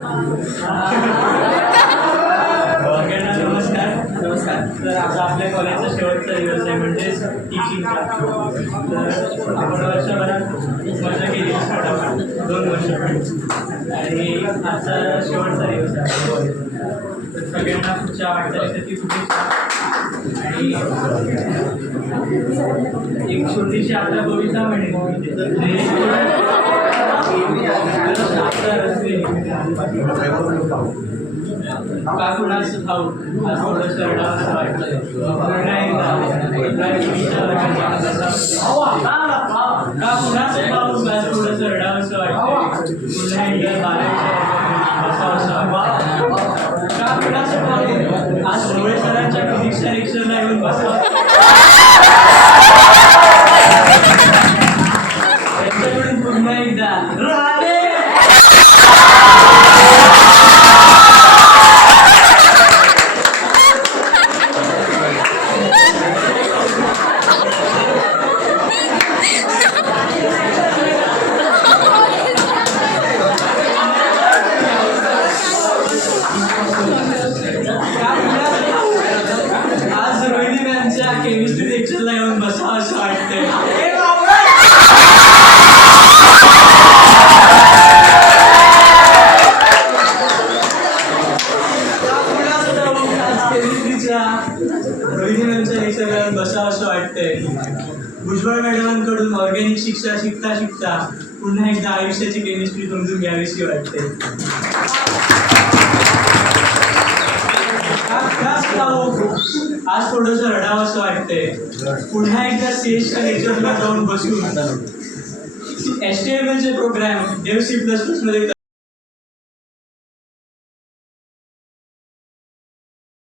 नमस्कार. तर आता आपल्या कॉलेजचा शेवटचा दिवस आहे म्हणजे टीचिंगचा. तर आपण वर्षभरात मजा केली आपण 2 वर्ष आणि आजचा शेवटचा दिवस आहे. तर सगळ्यांना पुढच्या वाटचालीसाठी शुभेच्छा. आणि एक छोटीशी आपल्या कविता म्हणेन का कुणाचं ठाऊक आज थोडं शरणावंसं वाटतंय. का कुणाचं ठाऊक आज थोडं शरणावंसं वाटतंय. पुन्हा एकदा बसावंसं वाटतंय. का कुणाचं ठाऊक आज डोळे सरांच्या फिजिक्स लेक्चरला येऊन बसावं त्यांच्याकडून पुन्हा एकदा आज रोहिणी मॅमच्या केमिस्ट्री लेक्चरला येऊन बसावं असं वाटतंय. रोहिणी मॅमच्या लेक्चरला येऊन बसावं असं वाटतंय. भुजबळ मॅडमांकडून ऑर्गॅनिक शिक्षा शिकता शिकता पुन्हा एकदा आयुष्याची केमिस्ट्री समजून घ्यावीशी वाटते. आज थोडंसं रडावं असं वाटतंय. पुन्हा एकदा सीएसच्या लेक्चरला जाऊन बसून HTML चे प्रोग्राम C++ मध्ये